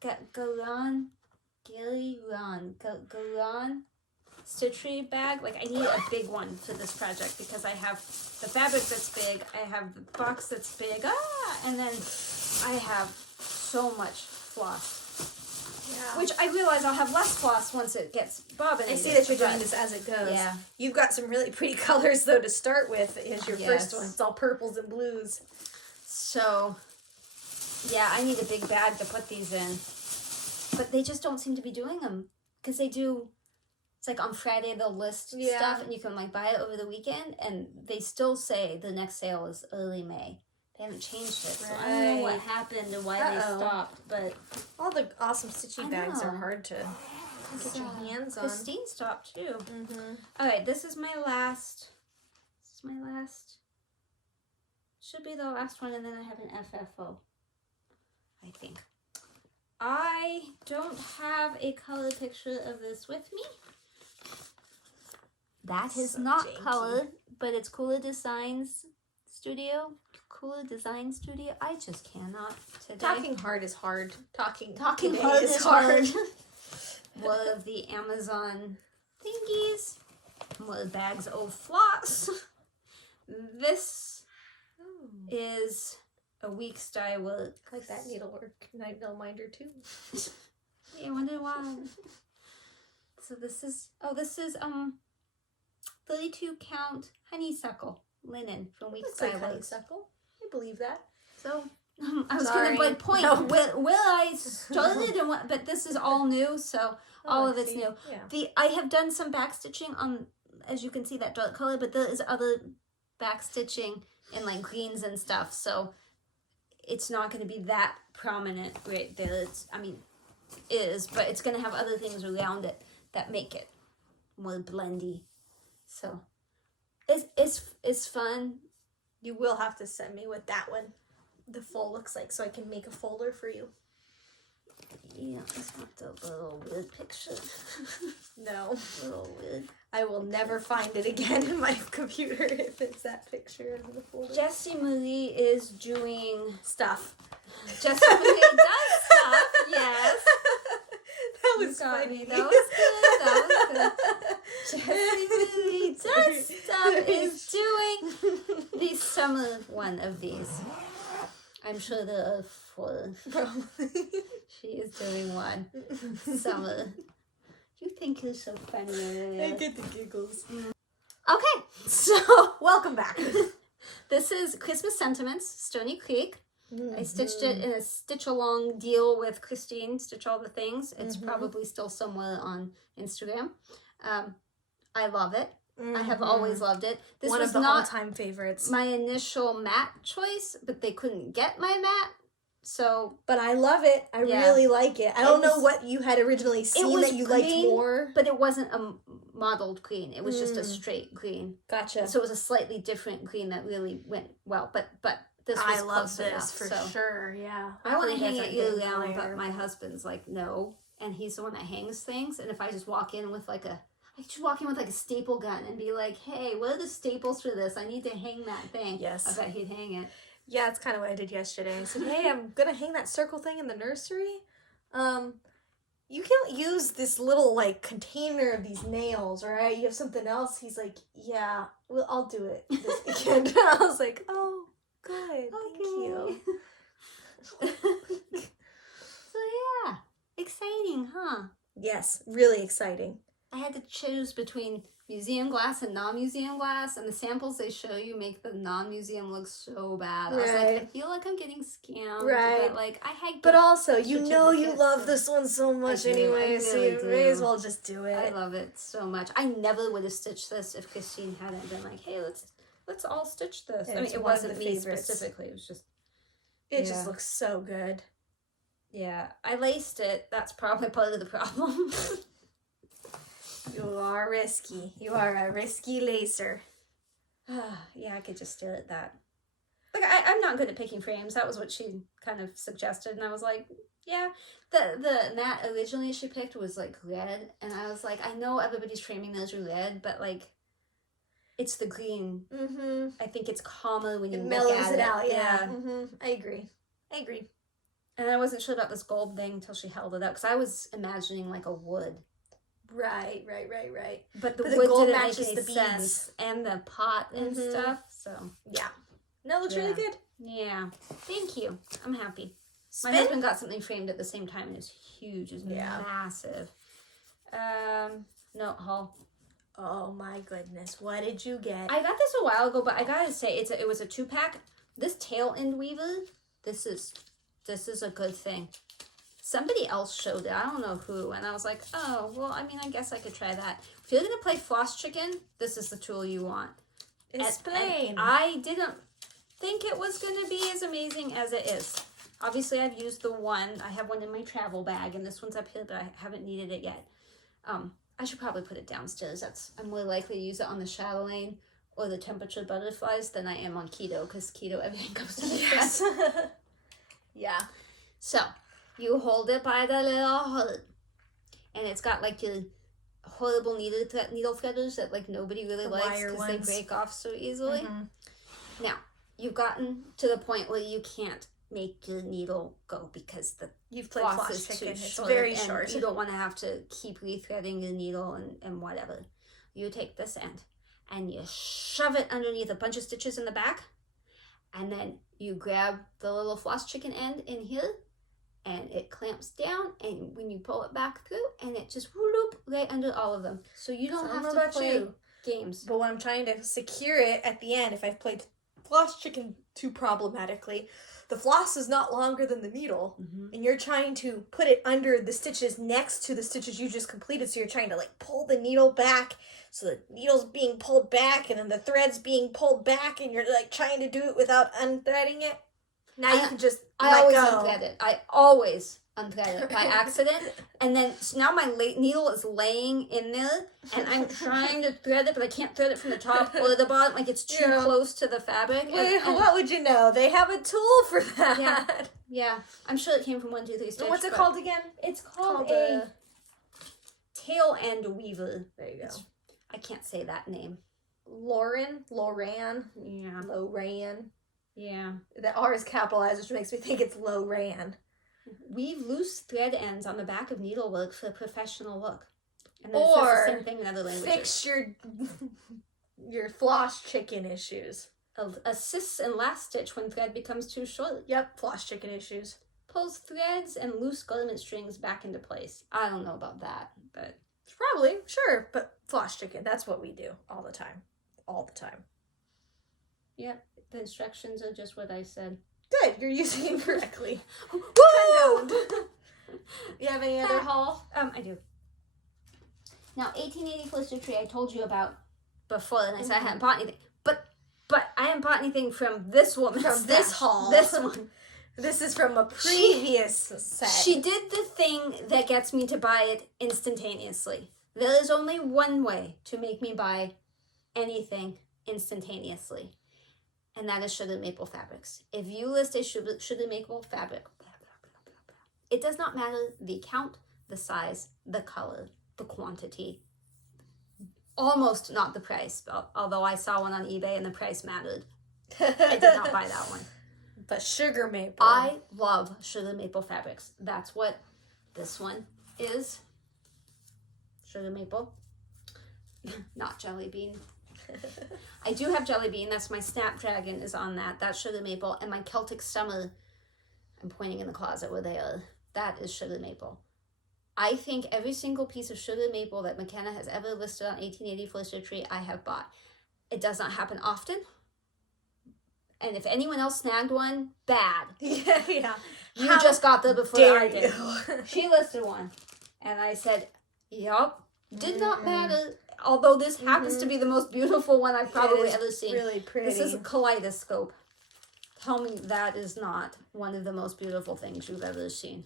stitchery bag. Like I need a big one for this project because I have the fabric that's big, I have the box that's big, and then I have so much floss. Yeah. Which I realize I'll have less floss once it gets bobbinated. I see that you're doing this as it goes. Yeah. You've got some really pretty colors, though, to start with as your Yes. first one. It's all purples and blues. So, yeah, I need a big bag to put these in. But they just don't seem to be doing them. Because they do, it's like on Friday they'll list stuff and you can like buy it over the weekend. And they still say the next sale is early May. They haven't changed it, so I don't know what happened and why they stopped, but... All the awesome stitchy bags are hard to get your hands on. Christine stopped, too. Mm-hmm. Alright, this is my last... Should be the last one, and then I have an FFO. I think. I don't have a color picture of this with me. That is So not janky. color, but it's Cooler Designs Studio. Cooler Design Studio. I just cannot today. Talking hard is hard. Talking Talking today hard is is hard. One of the Amazon thingies. More bags of floss. This is a week's dye work. Like that needlework. Needle minder too. Yeah, I wonder why. So this is 32 count honeysuckle linen from Week's Looks like Dye Works. honeysuckle. I believe that. So I was Sorry. gonna point No. where I started and what, but this is all new, so all of it's new. Yeah. I have done some back stitching on, as you can see, that dark color, but there is other back stitching in like greens and stuff, so it's not going to be that prominent right there. But it's going to have other things around it that make it more blendy. So it's fun. You will have to send me what that one, the full looks like, so I can make a folder for you. Yeah, it's not the little weird picture. No. Little weird. I will never find it again in my computer if it's that picture in the folder. Jessie Marie is doing Stuff. Jessie Marie does stuff. Yes. That You was got funny. me. That was good. Jessie That stuff is doing the summer one of these. I'm sure there are 4. Probably. She is doing one. Summer. You think you're so funny over there. I get the giggles. Okay, so welcome back. This is Christmas Sentiments, Stony Creek. I stitched it in a stitch-along deal with Christine, Stitch All the Things. It's probably still somewhere on Instagram. I love it. I have always loved it. This One was of the not all-time favorites. my initial matte choice, but they couldn't get my matte, so... But I love it. I really like it. I don't know what you had originally seen that you liked more. But it wasn't a mottled green. It was just a straight green. Gotcha. So it was a slightly different green that really went well. But this was I love close this enough, for so. sure, yeah. I want to hang it year-round, but my husband's like, no. And he's the one that hangs things. And if I just walk in with like a staple gun and be like, hey, what are the staples for this? I need to hang that thing. Yes. I bet he'd hang it. Yeah, it's kind of what I did yesterday. I said, hey, I'm going to hang that circle thing in the nursery. You can't use this little, like, container of these nails, right? You have something else? He's like, yeah, well, I'll do it this weekend. I was like, oh, good. Thank you. So, yeah. Exciting, huh? Yes, really exciting. I had to choose between museum glass and non-museum glass, and the samples they show you make the non-museum look so bad. I was like, I feel like I'm getting scammed. Right. But like, I had. But also, you know you love this one so much anyway, so you may as well just do it. I love it so much. I never would have stitched this if Christine hadn't been like, hey, let's all stitch this. I mean, it wasn't me specifically. It was just. It just looks so good. Yeah, I laced it. That's probably part of the problem. You are risky. You are a risky lacer. Yeah, I could just stare at that. Like, I'm not good at picking frames. That was what she kind of suggested, and I was like, yeah. The mat originally she picked was like red, and I was like, I know everybody's framing those are red, but like, it's the green. Mm-hmm. I think it's calmer when you look at it. It mellows it out. Yeah. Mm-hmm. I agree. And I wasn't sure about this gold thing until she held it up, because I was imagining like a wood. Right. But the wood gold didn't matches make the any sense, sense. and the pot and stuff. So yeah, no, it looks really good. Yeah, thank you. I'm happy. Spin? My husband got something framed at the same time, and it was huge. It was massive. No, haul. Oh my goodness, what did you get? I got this a while ago, but I gotta say it was a 2-pack. This tail end weaver, this is a good thing. Somebody else showed it. I don't know who. And I was like, oh, well, I mean, I guess I could try that. If you're going to play Floss Chicken, this is the tool you want. It's plain. I didn't think it was going to be as amazing as it is. Obviously, I've used the one. I have one in my travel bag, and this one's up here, but I haven't needed it yet. I should probably put it downstairs. I'm more likely to use it on the Chatelaine or the temperature butterflies than I am on keto, because keto, everything goes to the front. Yeah. So... you hold it by the little hood, and it's got like your horrible needle threaders that like nobody really likes because they break off so easily. Mm-hmm. Now, you've gotten to the point where you can't make your needle go because you've played Floss Chicken. It's very short. You don't want to have to keep rethreading your needle and whatever. You take this end and you shove it underneath a bunch of stitches in the back, and then you grab the little Floss Chicken end in here, and it clamps down, and when you pull it back through, and it just whoop right under all of them. So you don't have to play games. But when I'm trying to secure it at the end, if I've played Floss Chicken too problematically, the floss is not longer than the needle, and you're trying to put it under the stitches next to the stitches you just completed, so you're trying to like pull the needle back, so the needle's being pulled back, and then the thread's being pulled back, and you're like trying to do it without unthreading it. Now you can just unthread it. I always unthread it by accident. And then, so now my needle is laying in there, and I'm trying to thread it, but I can't thread it from the top or the bottom. Like, it's too close to the fabric. And what would you know? They have a tool for that. Yeah. I'm sure it came from 1, 2, 3 Stitch. What's it called again? It's called a tail end weaver. There you go. I can't say that name. Loran? Yeah. Loran. Yeah. The R is capitalized, which makes me think it's Loran. Weave loose thread ends on the back of needlework for a professional look. And then it says the same thing in other languages. Fix your Your floss chicken issues. Assists in last stitch when thread becomes too short. Yep, floss chicken issues. Pulls threads and loose garment strings back into place. I don't know about that, but... Probably, sure, but floss chicken, that's what we do all the time. All the time. Yep, the instructions are just what I said. Good, you're using it correctly. Woo! You have any other haul? I do. Now, 1880 Floster Tree I told you about before, and I said I hadn't bought anything. But I haven't bought anything from this woman. From this haul. This one. This is from a previous set. She did the thing that gets me to buy it instantaneously. There is only one way to make me buy anything instantaneously, and that is Sugar Maple Fabrics. If you list a Sugar Maple fabric, it does not matter the count, the size, the color, the quantity, almost not the price, although I saw one on eBay and the price mattered. I did not buy that one. But Sugar Maple. I love Sugar Maple Fabrics. That's what this one is. Sugar Maple. Not Jelly Bean. I do have Jelly Bean. That's my Snapdragon is on that. That's Sugar Maple. And my Celtic Summer, I'm pointing in the closet where they are. That is Sugar Maple. I think every single piece of Sugar Maple that McKenna has ever listed on 1880 Floster Tree, I have bought. It does not happen often. And if anyone else snagged one, bad. Yeah. You just got there before I did. You? She listed one. And I said, yup. Did not matter. Although this happens to be the most beautiful one I've probably ever seen. Really pretty. This is a kaleidoscope. Tell me that is not one of the most beautiful things you've ever seen.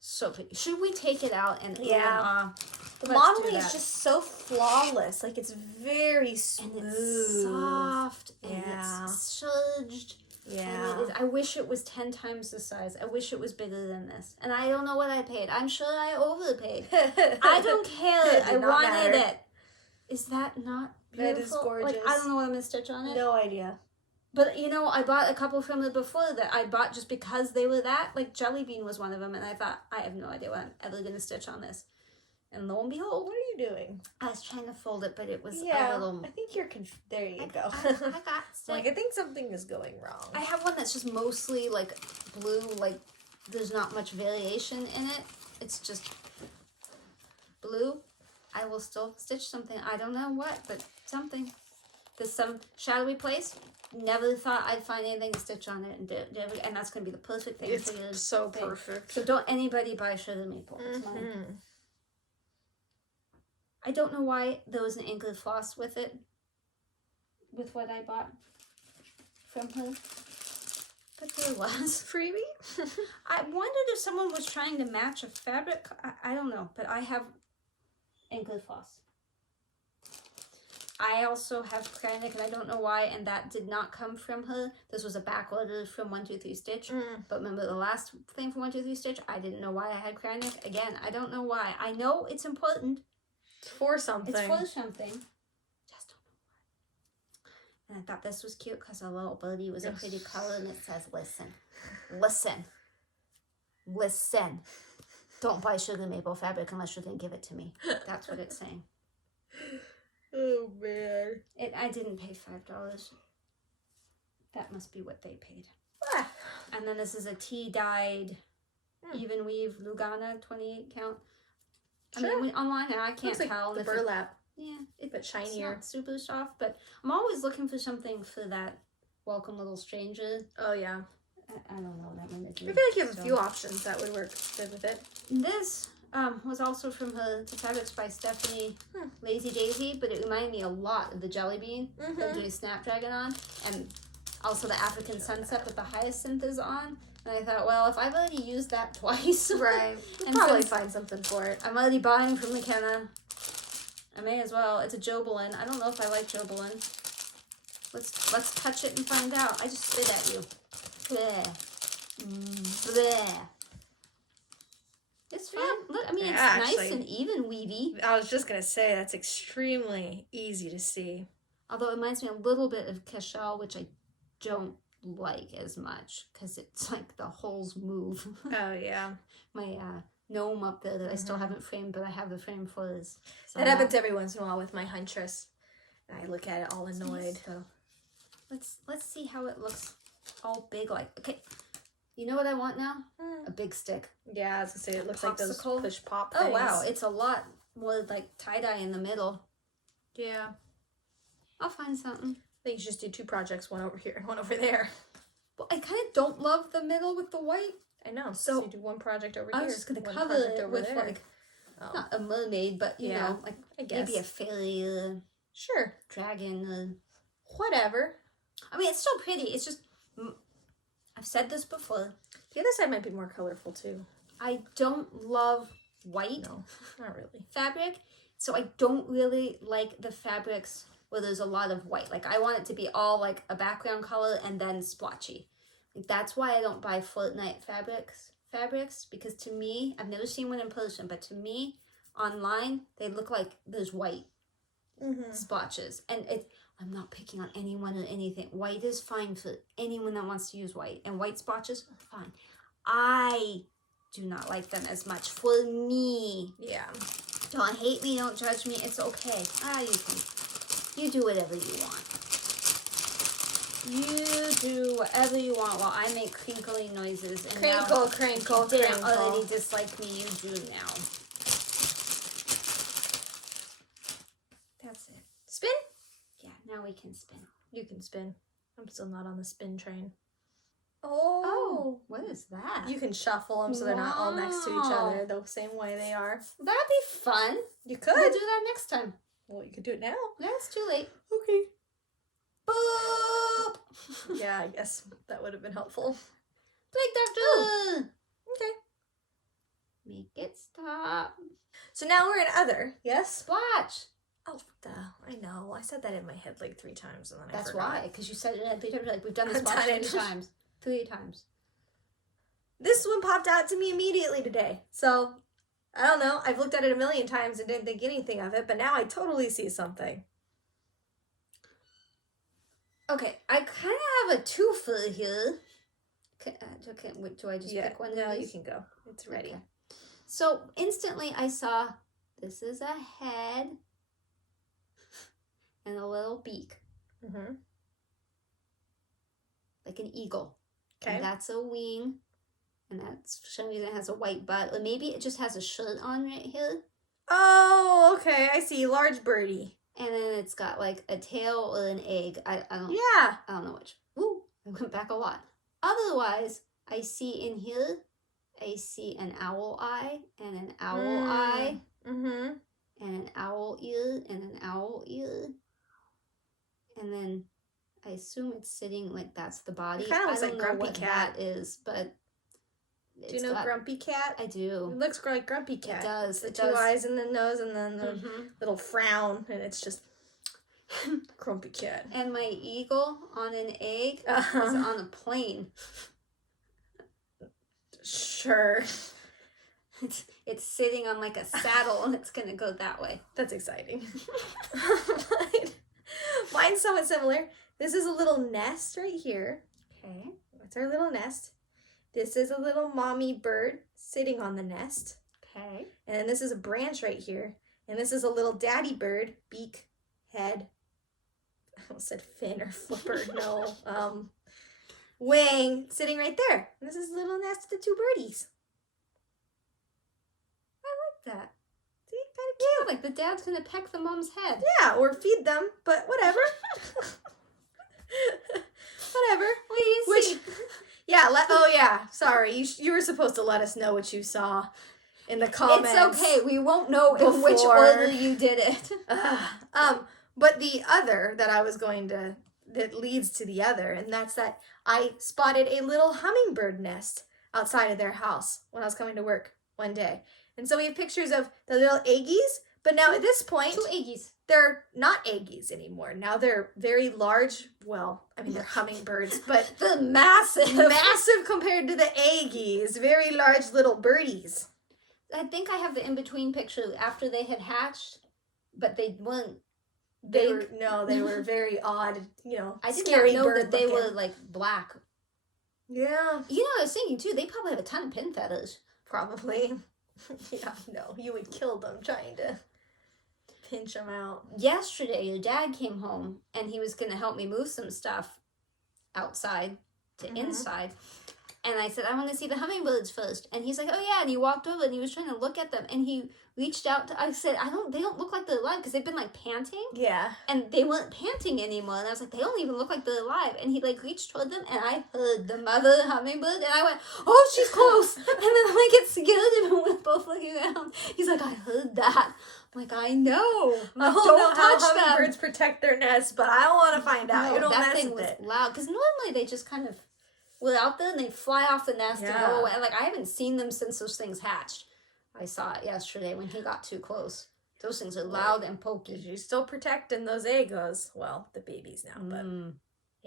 So pretty. Should we take it out and the modeling is just so flawless. Like, it's very smooth. And it's soft. And it's surged. Yeah. I wish it was 10 times the size. I wish it was bigger than this. And I don't know what I paid. I'm sure I overpaid. I don't care. I wanted it. Is that not beautiful? That is gorgeous. Like, I don't know what I'm going to stitch on it. No idea. But, you know, I bought a couple from it before that I bought just because they were that. Like, Jelly Bean was one of them. And I thought, I have no idea what I'm ever going to stitch on this. And lo and behold. What are you doing? I was trying to fold it, but it was a little... I think you're there you go. I got sick. Like, I think something is going wrong. I have one that's just mostly, like, blue. Like, there's not much variation in it. It's just blue. I will still stitch something. I don't know what, but something. There's some shadowy place. Never thought I'd find anything to stitch on it, and that's going to be the perfect thing for you. It's so perfect. So don't anybody buy Sugar Maple. It's mine. I don't know why there was an anchored floss with it, with what I bought from her, but there was. Freebie? I wondered if someone was trying to match a fabric. I don't know, but I have anchored floss. I also have Kreinik, and I don't know why, and that did not come from her. This was a back order from 123 Stitch. But remember the last thing from 123 Stitch? I didn't know why I had Kreinik. Again, I don't know why. I know it's important. It's for something. It's for something. Just don't know why. And I thought this was cute because a little birdie was a pretty color, and it says, listen. Listen. Listen. Don't buy Sugar Maple fabric unless you can give it to me. That's what it's saying. Oh, man. I didn't pay $5. That must be what they paid. Ah. And then this is a tea-dyed even weave Lugana 28 count. Sure. I mean, online I can't looks like tell. The burlap. But shinier. It's not super soft, but I'm always looking for something for that Welcome Little Stranger. Oh, yeah. I don't know what I'm going to do. I feel like you have a few options that would work good with it. This was also from her Fabrics by Stephanie Lazy Daisy, but it reminded me a lot of the Jelly Bean that doing Snapdragon on, and also the African Sunset with the Hyacinth is on. And I thought, well, if I've already used that twice, right, and probably find something for it. I'm already buying from McKenna. I may as well. It's a Jobelin. I don't know if I like Jobelin. Let's touch it and find out. I just spit at you. Bleh. Bleh. It's fun. Look, I mean, it's nice and even weavy. I was just gonna say that's extremely easy to see. Although it reminds me a little bit of Cashel, which I don't like as much because it's like the holes move. Oh yeah. My gnome up there that I still haven't framed, but I have the frame for is. That happens every once in a while with my Huntress. I look at it all annoyed. So let's see how it looks all big like. Okay, you know what I want now? A big stick. Yeah, I was gonna say it looks like those Popsicle. push pop Oh things. wow, it's a lot more like tie-dye in the middle. Yeah. I'll find something. I think you should just do 2 projects, one over here and one over there. Well, I kind of don't love the middle with the white. I know. So you do 1 project over I here. was just gonna one cover project it over with there. like not a mermaid, but you know, like I guess. maybe a fairy, Sure. dragon. Whatever. I mean, it's still pretty. It's just I've said this before. The other side might be more colorful too. I don't love white No, not really. fabric, so I don't really like the fabrics where there's a lot of white. Like I want it to be all like a background color and then splotchy. Like, that's why I don't buy Fortnite fabrics because to me, I've never seen one in person, but to me, online they look like there's white splotches, and I'm not picking on anyone or anything. White is fine for anyone that wants to use white, and white splotches are fine. I do not like them as much for me. Yeah. Don't hate me, don't judge me. It's okay. You do whatever you want. You do whatever you want while I make crinkly noises. And Crinkle, now crinkle, you didn't crinkle. already dislike me, you do now. That's it. Spin? Yeah, now we can spin. You can spin. I'm still not on the spin train. Oh, what is that? You can shuffle them so they're not all next to each Wow. other the same way they are. That'd be fun. You could. We'll do that next time. Well, you could do it now. No, it's too late. Okay. Boop! Yeah, I guess that would have been helpful. Blake Doctor! Okay. Make it stop. So now we're in other. Yes? Splash! Oh, duh. I know. I said that in my head like 3 times and then That's I forgot. why, because you said it 3 times. Like, we've done this I've splash done it. 3 times. 3 times. This one popped out to me immediately today. So, I don't know. I've looked at it a million times and didn't think anything of it, but now I totally see something. Okay, I kind of have a twofer here. Do I just pick one? No, of you these? can go. It's ready. Okay. So instantly I saw this is a head and a little beak, Mm-hmm. like an eagle. Okay. And that's a wing, and that's for some reason it has a white butt, or maybe it just has a shirt on right here, Oh, okay. I see. Large birdie. and then it's got like a tail or an egg. I don't Yeah. I don't know which. Ooh, I went back a lot. Otherwise, I see in here, I see an owl eye and an owl eye Mm-hmm. and an owl ear and an owl ear. And then I assume it's sitting like that's the body. It kinda looks I don't like know Grumpy what Cat. that is, but Do you know Grumpy Cat? I It do. looks like Grumpy Cat. It does. The It 2 does. eyes and the nose and then the Mhm. little frown, and it's just Grumpy Cat. And my eagle on an egg is Uh-huh. on a plane. Sure. It's sitting on like a saddle and it's gonna go that way. That's exciting. Mine's somewhat similar. This is a little nest right here. Okay. That's our little nest. This is a little mommy bird sitting on the nest. Okay. And then this is a branch right here. And this is a little daddy bird, beak, head. I almost said fin or flipper. No. Wing sitting right there. And this is a little nest of the 2 birdies. That. See? Kind of Yeah, cute. like the dad's gonna peck the mom's head. Yeah, or feed them, but whatever. Whatever. What do you Which- see? Yeah, oh yeah, sorry. You were supposed to let us know what you saw in the comments. It's okay. We won't know in which Before. order you did it. But the other that leads to the other, and that's that I spotted a little hummingbird nest outside of their house when I was coming to work one day. And so we have pictures of the little eggies, but now at this point, 2 eggies. they're not eggies anymore. Now they're very large. Well, I mean, they're hummingbirds, but The massive. massive compared to the eggies. Very large little birdies. I think I have the in-between picture after they had hatched, but they weren't They big. were very odd, I did scary not know bird that they looking. were like black. Yeah, You know, I was thinking too, they probably have a ton of pin feathers. probably. Yeah, no, you would kill them trying to pinch them out. Yesterday, your dad came home, and he was going to help me move some stuff outside to inside. And I said, I want to see the hummingbirds first. And he's like, oh yeah. And he walked over and he was trying to look at them. And he reached out to, I said, they don't look like they're alive because they've been like panting. Yeah. And they weren't panting anymore. And I was like, they don't even look like they're alive. And he like reached toward them and I heard the mother hummingbird. And I went, oh, she's close. And then I get scared and we're both looking around. He's like, I heard that. I'm like, I know. I don't know how hummingbirds protect their nests, but I don't want to find out. You don't that mess thing with was it. loud. Because normally they just kind of were out there and they fly off the nest and go away. Like, I haven't seen them since those things hatched. I saw it yesterday when he got too close. Those things are loud and pokey. You're still protecting those egos. Well, the babies now, but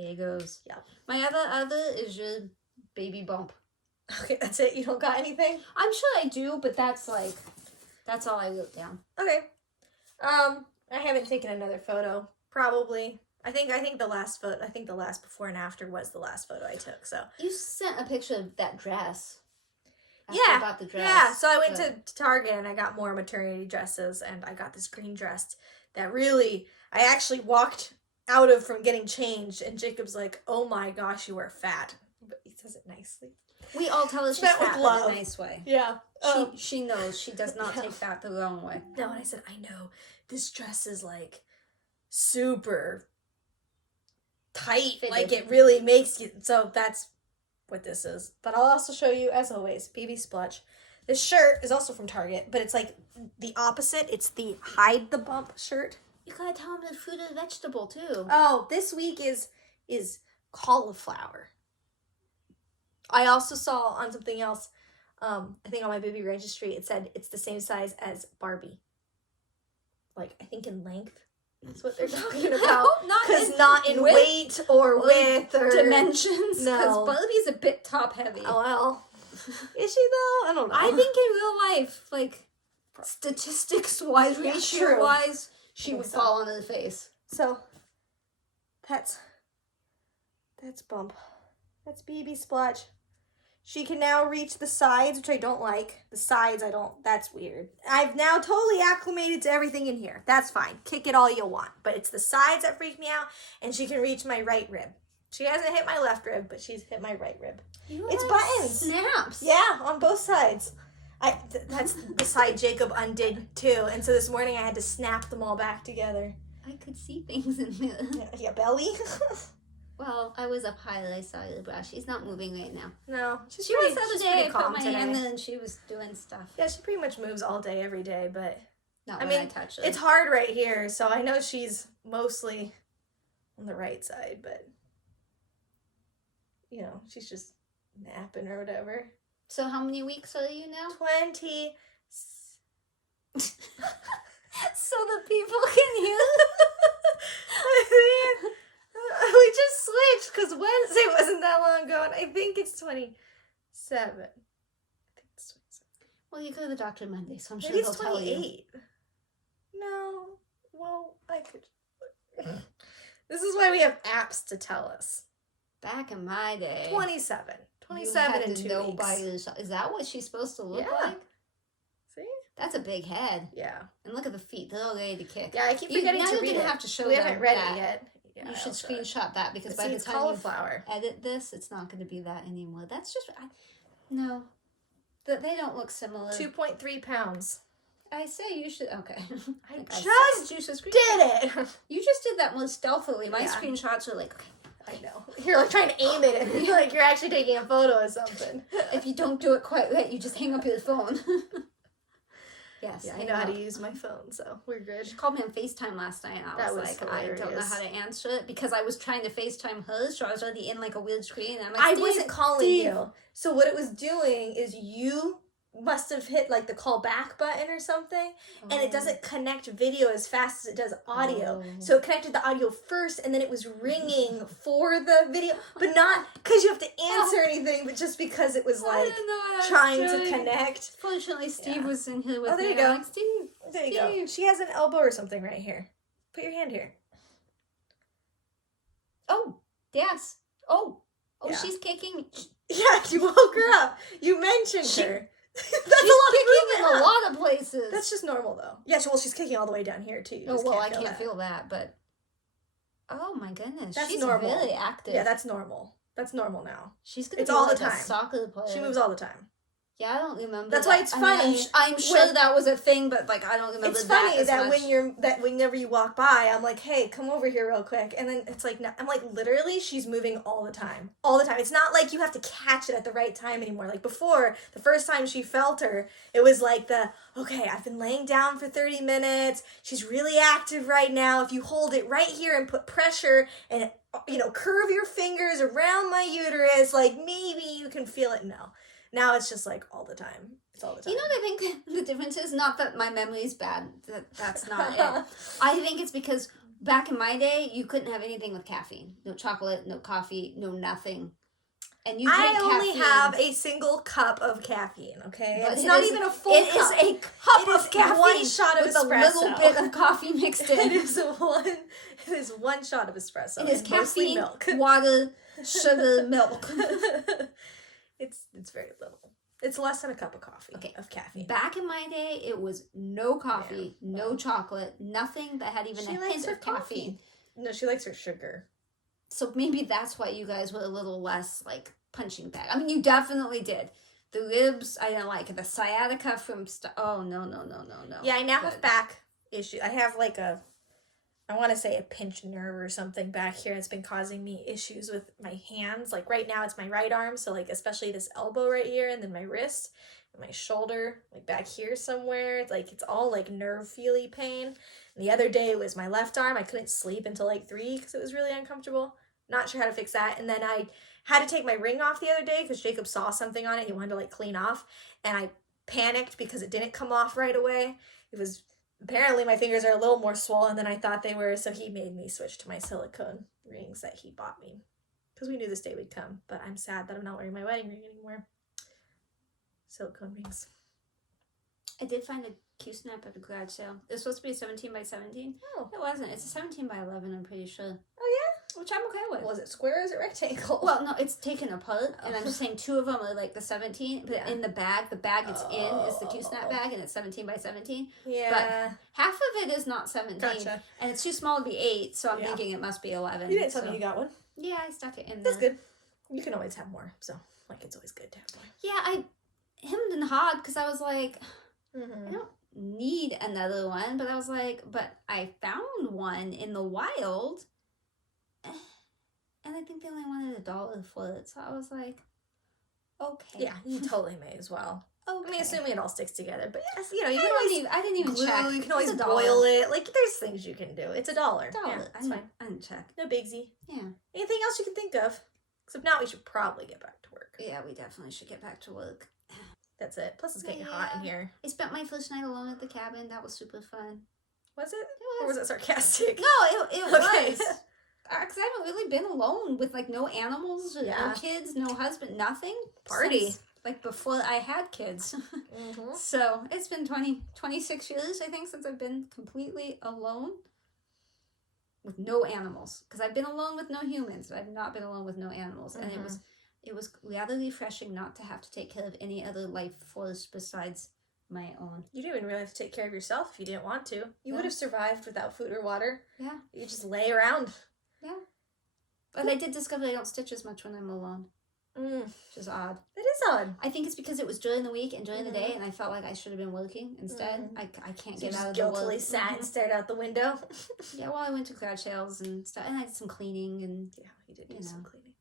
egos. Yeah. My other is your baby bump. Okay, that's it. You don't got anything? I'm sure I do, but that's all I wrote down. Okay. I haven't taken another photo. Probably. I think the last before and after was the last photo I took. So you sent a picture of that dress. I bought the dress. Yeah. So I went to Target and I got more maternity dresses, and I got this green dress that really I actually walked out of from getting changed, and Jacob's like, "Oh my gosh, you are fat," but he says it nicely. We all tell her she's Met with fat in love. a nice way. Yeah. She knows. She does not take that the wrong way. No, and I said, I know this dress is like super tight, Fitted. like it really makes you. So that's what this is. But I'll also show you, as always, BB Splutch. This shirt is also from Target, but it's like the opposite. It's the hide the bump shirt. You gotta tell them it's fruit and vegetable too. Oh, this week is cauliflower. I also saw on something else, I think on my baby registry, it said it's the same size as Barbie. Like, I think in length. That's what they're talking about. Because not in weight or width or dimensions. No. Because Barbie's a bit top heavy. Oh, well. Is she though? I don't know. I think in real life, like, statistics-wise, ratio-wise, she would fall on her face. So, that's Bump. That's BB Splotch. She can now reach the sides, which I don't like. The sides, that's weird. I've now totally acclimated to everything in here. That's fine. Kick it all you want. But it's the sides that freak me out, and she can reach my right rib. She hasn't hit my left rib, but she's hit my right rib. It's buttons. Snaps. Yeah, on both sides. That's the side Jacob undid, too. And so this morning I had to snap them all back together. I could see things in there. Yeah, belly? Well, I was up high and I saw the brush. She's not moving right now. No. She was the other day. I put my hand in and she was doing stuff. Yeah, she pretty much moves all day, every day, but... Not when I touch her. It's hard right here, so I know she's mostly on the right side, but... You know, she's just napping or whatever. So how many weeks are you now? 20... So the people can hear. We just switched because Wednesday wasn't that long ago, and I think it's 27. I think it's 27. Well, you go to the doctor Monday, so I'm sure Maybe he'll it's tell you. 28. No. Well, I could. This is why we have apps to tell us. Back in my day. 27. 27 you had in to 2 know weeks. by yourself. Is that what she's supposed to look Yeah. like? See? That's a big head. Yeah. And look at the feet. They're all ready to kick. Yeah, I keep forgetting to read you're going it. to have to show We them haven't read that. it yet. Yeah, you should screenshot that because by the time cauliflower. you edit this, it's not going to be that anymore. That's just... no. They don't look similar. 2.3 pounds. I say you should... Okay. I you just should did it. You just did that more stealthily. My Yeah. screenshots are like... Okay. I know. You're like trying to aim it and you're like you're actually taking a photo of something. If you don't do it quite right, you just hang up your phone. Yes. Yeah, I know how to use my phone, so we're good. She called me on FaceTime last night, and I was like, hilarious. I don't know how to answer it because I was trying to FaceTime her, so I was already in like a weird screen. And I'm like, I Steve, wasn't calling Steve. you. So what it was doing is you must have hit like the call back button or something, and it doesn't connect video as fast as it does audio. So it connected the audio first, and then it was ringing for the video, but not because you have to answer anything, but just because it was like trying to connect. Fortunately, Steve was in here with there me. you go. I'm like, Steve, There you go. She has an elbow or something right here. Put your hand here. Oh, yes. Oh, Yeah. she's kicking. Yeah, you woke her up. You mentioned her. She's kicking in a lot of places. That's just normal, though. Yeah, well, she's kicking all the way down here, too. You just I can't feel that, but... Oh, my goodness. That's she's normal. Really active. Yeah, that's normal. That's normal now. She's going to be all like the time. A soccer player. She moves all the time. Yeah, I don't remember. That's why it's funny. I'm sure that was a thing, but like I don't remember. It's funny that much. Whenever you walk by, I'm like, hey, come over here real quick, and then it's like, I'm like, literally, she's moving all the time. It's not like you have to catch it at the right time anymore. Like before, the first time she felt her, it was like okay, I've been laying down for 30 minutes. She's really active right now. If you hold it right here and put pressure and curve your fingers around my uterus, like maybe you can feel it. No. Now it's just like all the time. It's all the time. You know what I think the difference is? Not that my memory is bad. That's not it. I think it's because back in my day, you couldn't have anything with caffeine. No chocolate, no coffee, no nothing. And I only have a single cup of caffeine, okay? But it's not even a full cup. It is a cup of caffeine one shot of with espresso. a little bit of coffee mixed in. It is one shot of espresso. It is caffeine, milk. water, sugar, milk. It's very little. It's less than a cup of coffee of caffeine. Back in my day, it was no coffee, no chocolate, nothing that had even a hint of caffeine. No, she likes her sugar. So maybe that's why you guys were a little less, like, punching bag. I mean, you definitely did. The ribs, I didn't like it. The sciatica from... Oh, no. Yeah, I now have back issues. I have, like, I want to say a pinched nerve or something back here. It's been causing me issues with my hands. Like, right now, it's my right arm. So, like, especially this elbow right here. And then my wrist and my shoulder, like, back here somewhere. It's, like, it's all, like, nerve-feely pain. And the other day, it was my left arm. I couldn't sleep until, like, 3 because it was really uncomfortable. Not sure how to fix that. And then I had to take my ring off the other day because Jacob saw something on it. He wanted to, like, clean off. And I panicked because it didn't come off right away. It was... Apparently, my fingers are a little more swollen than I thought they were, so he made me switch to my silicone rings that he bought me. Because we knew this day would come, but I'm sad that I'm not wearing my wedding ring anymore. Silicone rings. I did find a Q-snap at the garage sale. It was supposed to be a 17 by 17. Oh. It wasn't. It's a 17 by 11, I'm pretty sure. Oh, yeah? Which I'm okay with. Was it square or is it rectangle? Well, no, it's taken apart, and I'm just saying 2 of them are like the 17, but in the bag it's in is the Q-snap bag, and it's 17 by 17. Yeah. But half of it is not 17. Gotcha. And it's too small to be 8, so I'm thinking it must be 11. You didn't tell me you got one. Yeah, I stuck it in there. That's good. You can always have more, so, like, it's always good to have more. Yeah, I hemmed and hawed, because I was like, I don't need another one, but I was like, but I found one in the wild, and I think they only wanted $1 for it, so I was like, okay. Yeah, you totally may as well. Okay. I mean, assuming it all sticks together, but you can I didn't even check. You can always boil it. Like, there's things you can do. It's $1. Yeah, it's fine. I didn't check. No bigsy. Yeah. Anything else you can think of? Because if not, we should probably get back to work. Yeah, we definitely should get back to work. That's it. Plus, it's getting hot in here. I spent my first night alone at the cabin. That was super fun. Was it? It was. Or was it sarcastic? No, it was. Okay. Because I haven't really been alone with, like, no animals, or no kids, no husband, nothing. Party. Since, like, before I had kids. Mm-hmm. So, it's been 26 years, I think, since I've been completely alone with no animals. Because I've been alone with no humans, but I've not been alone with no animals. And it was rather refreshing not to have to take care of any other life force besides my own. You didn't even really have to take care of yourself if you didn't want to. You would have survived without food or water. Yeah. You just lay around. Yeah. But I did discover I don't stitch as much when I'm alone. Which is odd. It is odd. I think it's because it was during the week and during the day, and I felt like I should have been working instead. I can't get out of the work. Guiltily sat and stared out the window. Yeah, well, I went to garage sales and stuff, and I did some cleaning and you did do some cleaning.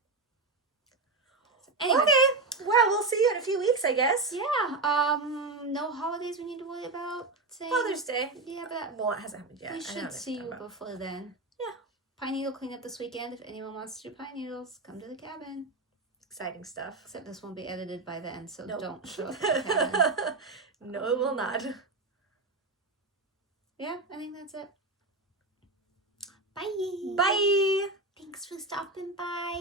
Anyway. Okay. Well, we'll see you in a few weeks, I guess. Yeah. No holidays we need to worry about. Father's Day. Yeah, but well, it hasn't happened yet. We should see you before then. Yeah. Pine needle cleanup this weekend. If anyone wants to do pine needles, come to the cabin. Exciting stuff. Except this won't be edited by then, so don't show up at at the cabin. No, it will not. Yeah, I think that's it. Bye. Bye. Thanks for stopping by.